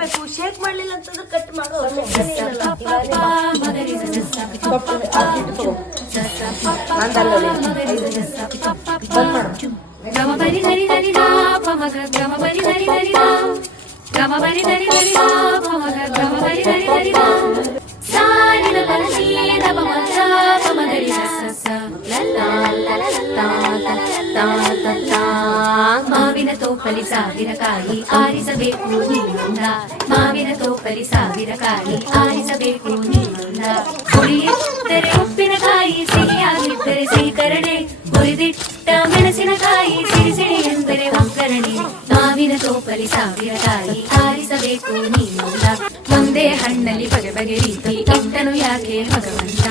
ಮಾಡ್ಬೇಕು, ಶೇಕ್ ಮಾಡ್ಲಿಲ್ಲ ಅಂತಂದ್ರೆ ಕಟ್ ಮಾಡೋ ಮಾವಿನ ತೋಪಲಿ ಸಾವಿರ ಕಾಯಿ ಆರಿಸಬೇಕು ನೀನೊಂದ, ಮಾವಿನ ತೋಪಲಿ ಸಾವಿರ ಕಾಯಿ ಆರಿಸಬೇಕು ನೀನೊಂದ. ಹುಳಿಯಿದ್ದರೆ ಉಪ್ಪಿನಕಾಯಿ, ಸಿಹಿಯಾಗಿದ್ದರೆ ಸಿಹಿಕರಣೆ, ಹುರಿದಿಟ್ಟ ಮೆಣಸಿನಕಾಯಿ, ಸಿಡಿ ಸಿಡಿ ಎಂದರೆ ಒಗ್ಗರಣೆ. ಮಾವಿನ ತೋಪಲಿ ಸಾವಿರ ಕಾಯಿ ಆರಿಸಬೇಕು ನೀನೊಂದ, ಒಂದೇ ಹಣ್ಣಲ್ಲಿ ಬಗೆ ಬಗೆ ರೀತಿ ಇಟ್ಟನು ಯಾಕೆ ಭಗವಂತ.